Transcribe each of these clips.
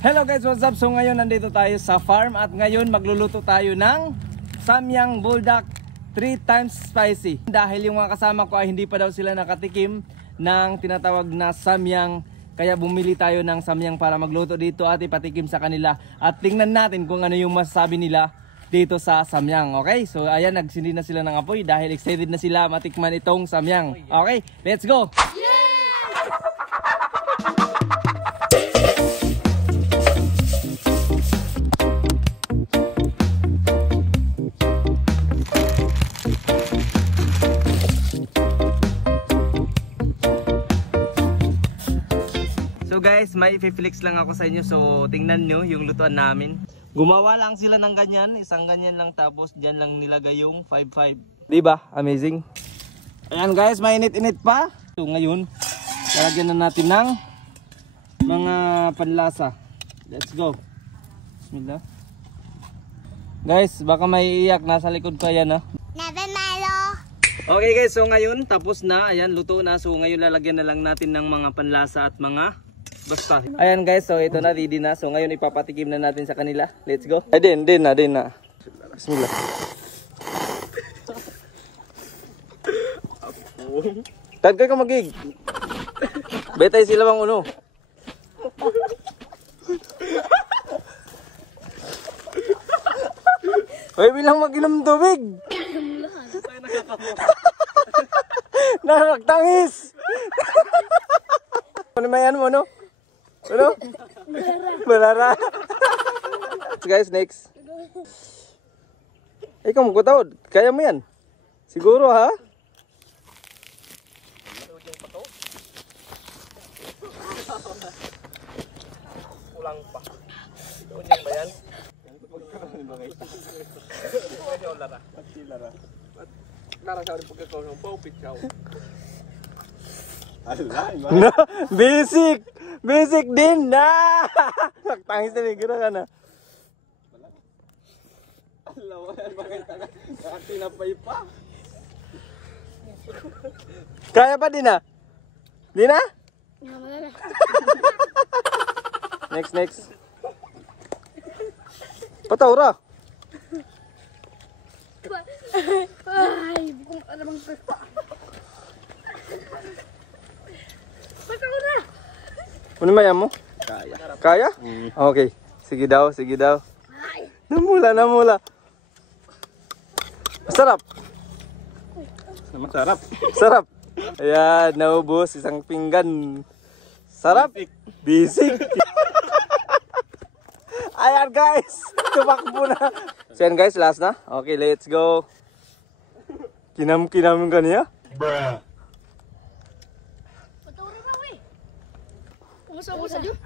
Hello guys, what's up? So ngayon nandito tayo sa farm at ngayon magluluto tayo ng Samyang Buldak 3 times spicy. Dahil yung mga kasama ko ay hindi pa daw sila nakatikim ng tinatawag na samyang, kaya bumili tayo ng samyang para magluto dito at ipatikim sa kanila. At tingnan natin kung ano yung masasabi nila dito sa samyang. Okay, so ayan, nagsindi na sila ng apoy dahil excited na sila matikman itong samyang. Okay, let's go! So guys, may i-flex lang ako sa inyo. So tingnan nyo yung lutuan namin. Gumawa lang sila ng ganyan, isang ganyan lang, tapos dyan lang nilagay yung 5-5. Diba? Amazing. Ayan guys, mainit-init pa. So ngayon, lalagyan na natin ng mga panlasa. Let's go. Bismillah. Guys, baka may iyak, nasa likod ko yan ha. Never malo. Okay guys, so ngayon tapos na. Ayan, luto na. So ngayon lalagyan na lang natin ng mga panlasa at mga basta. Ayan guys, so ito na, ready na. So ngayon ipapatikim na natin sa kanila. Let's go. Ay, din na. Bismillah. Tagkay ko magig. Betay sila bang uno. Hoy, bilang mag-inom tubig. Nakakatangis. Ano mayan mo, no? Ano? Balara. Guys, next. Ikaw magkutawad. Kaya mo yan. Siguro, ha? Kulang pa. Doon yan ba yan? Lara sa pagkakaw ng paupit ka. Basic! Basic din na! Nagtangis na bigla ka na. Alaw, bakit tinapay pa? Kaya pa din na? Di na? Next. Patawra. Ay, bukong ka namang pa. Patawra. Ano maya mo? Kaya? Okay. Sige daw. Namula. Masarap. Sarap. Ayan, naubos isang pinggan. Sarap. Basic. Ayan guys, tumakbo na. So yan guys, last na. Okay, let's go. Kinam ka niya? Bruh. Patawra na, wey. Umusa dyan.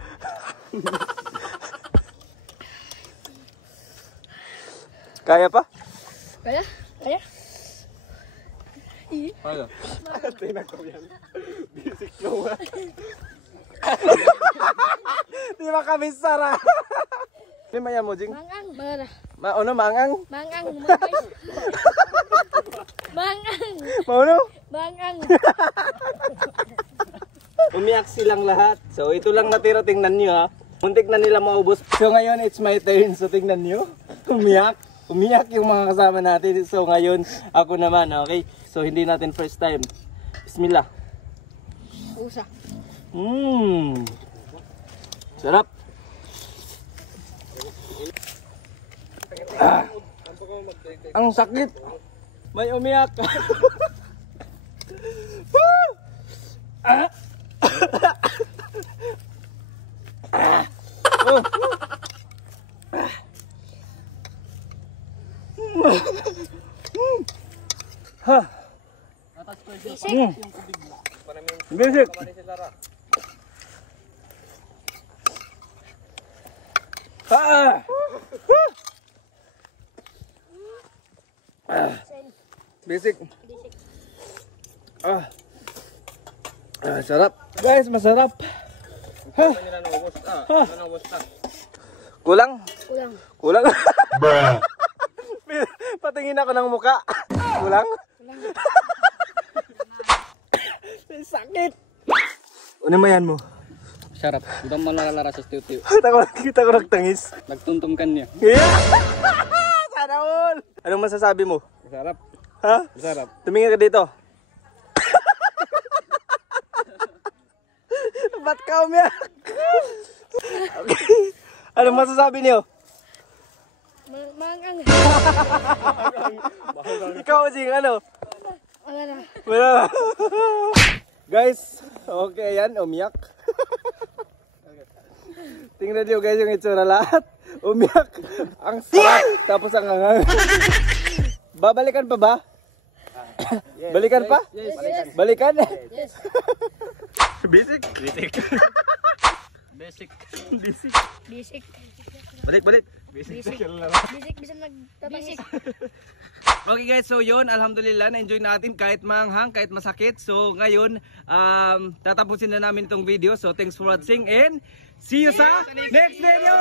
Kaya pa? Kaya? Kaya. Tinan ko yan. Basic ko nga. Di ba kami sara? Di maya mo, Jing? Mangang. Mana? Mangang? Mangang. Guys. Mangang. Mauno? Mangang. Umiyak silang lahat. So ito lang natira, tingnan nyo ha. Muntik na nila maubos. So ngayon it's my turn. So tingnan nyo. Umiyak yung mga kasama natin. So ngayon ako naman, okay? So hindi natin first time. Bismillah. Usa. Sarap. Ang sakit. May umiyak. Basic. Basic. Sarap. Guys, masarap. Kulang? Kulang. Bruh. Patingin ako ng muka. Kulang? Sakit. Ano mayan mo? Sarap. Ibang malalara sa tiyo-tiyo. Kita ko nagtangis. Nagtuntum kan niya. Sana all! Anong masasabi mo? Sarap. Ha? Sarap. Tumingin ka dito. Ba't ka umiyak? Okay. Anong masasabi niyo? Mangang. Ikaw, Jing, ano? Wala na. Wala na. Guys, okay yan, umiyak. Tingnan niyo guys yung itsura lahat. Umiyak. Ang sarap. Tapos ang hangang. Babalikan pa ba? Balikan pa? Yes. Balikan? Yes. Basic. Basic. Balik. Basic. Bisan nagtatangis. Okay guys, so yun, alhamdulillah, na-enjoy natin kahit manghang, kahit masakit. So ngayon, tatapusin na namin itong video. So thanks for watching and see you sa next video!